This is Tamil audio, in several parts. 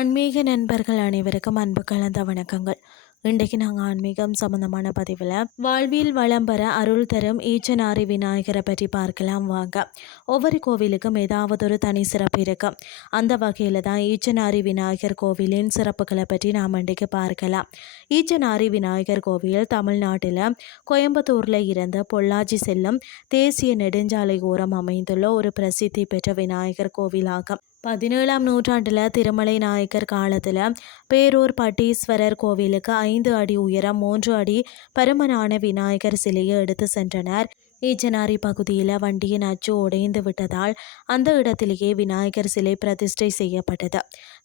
ஆன்மீக நண்பர்கள் அனைவருக்கும் அன்பு கலந்த வணக்கங்கள். இன்றைக்கு நாங்கள் ஆன்மீகம் சம்பந்தமான பதிவில் வாழ்வில் வளம் பெற அருள் தரும் ஈச்சனாரி விநாயகரை பற்றி பார்க்கலாம் வாங்க. ஒவ்வொரு கோவிலுக்கும் ஏதாவது ஒரு தனி சிறப்பு இருக்கு. அந்த வகையில் தான் ஈச்சனாரி விநாயகர் கோவிலின் சிறப்புகளை பற்றி நாம் இன்றைக்கு பார்க்கலாம். ஈச்சனாரி விநாயகர் கோவில் தமிழ்நாட்டில் கோயம்புத்தூரில் இருந்து பொள்ளாச்சி செல்லும் தேசிய நெடுஞ்சாலை ஓரம் அமைந்துள்ள ஒரு பிரசித்தி பெற்ற விநாயகர் கோவிலாகும். 17ஆம் நூற்றாண்டில் திருமலை நாயக்கர் காலத்தில் பேரூர் பட்டீஸ்வரர் கோவிலுக்கு 5 அடி உயரம் 3 அடி பருமனான விநாயகர் சிலையை எடுத்து சென்றனர். ஈச்சனாரி பகுதியில் வண்டியின் அச்சு உடைந்து விட்டதால் அந்த இடத்திலேயே விநாயகர் சிலை பிரதிஷ்டை செய்யப்பட்டது.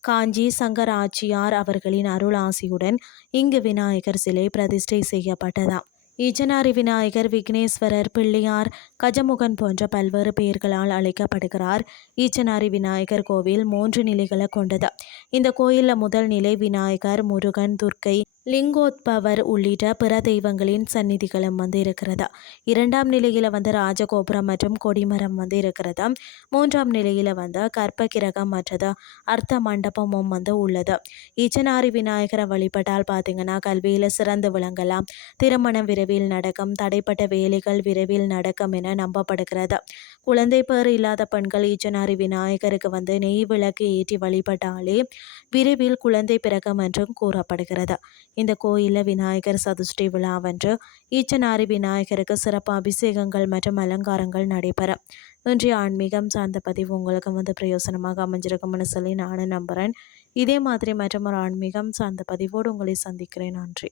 காஞ்சி சங்கர் ஆச்சியார் அவர்களின் அருள் ஆசியுடன் இங்கு விநாயகர் சிலை பிரதிஷ்டை செய்யப்பட்டதாம். ஈச்சனாரி விநாயகர், விக்னேஸ்வரர், பிள்ளையார், கஜமுகன் போன்ற பல்வேறு பெயர்களால் அழைக்கப்படுகிறார். ஈச்சனாரி விநாயகர் கோவில் 3 நிலைகளை கொண்டது. இந்த கோயிலில் முதல் நிலை விநாயகர், முருகன், துர்க்கை, லிங்கோத்பவர் உள்ளிட்ட பிற தெய்வங்களின் சந்நிதிகளும் இருக்கிறது. 2ஆம் நிலையில் ராஜகோபுரம் மற்றும் கொடிமரம் இருக்கிறது. 3ஆம் நிலையில் கற்பகிரகம் மற்றது அர்த்த மண்டபமும் உள்ளது. ஈச்சனாரி விநாயகரை வழிபட்டால் பார்த்தீங்கன்னா கல்வியில் சிறந்து விளங்கலாம், திருமணம் விரைவில் நடக்கும், தடைப்பட்ட வேலைகள் விரைவில் நடக்கும் என நம்பப்படுகிறது. குழந்தை பேர் இல்லாத பெண்கள் ஈச்சனாரி விநாயகருக்கு நெய் விளக்கு ஏற்றி வழிபட்டாலே விரைவில் குழந்தை பிறக்கும் என்றும் கூறப்படுகிறது. இந்த கோயிலில் விநாயகர் சதுர்த்தி விழாவன்று ஈச்சனாரி விநாயகருக்கு சிறப்பு அபிஷேகங்கள் மற்றும் அலங்காரங்கள் நடைபெறும். இன்றைய ஆன்மீகம் சார்ந்த பதிவு உங்களுக்கு பிரயோசனமாக அமைஞ்சிருக்கும்னு சொல்லி நானும் நம்புகிறேன். இதே மாதிரி மற்றும் ஒரு ஆன்மீகம் சார்ந்த பதிவோடு உங்களை சந்திக்கிறேன். நன்றி.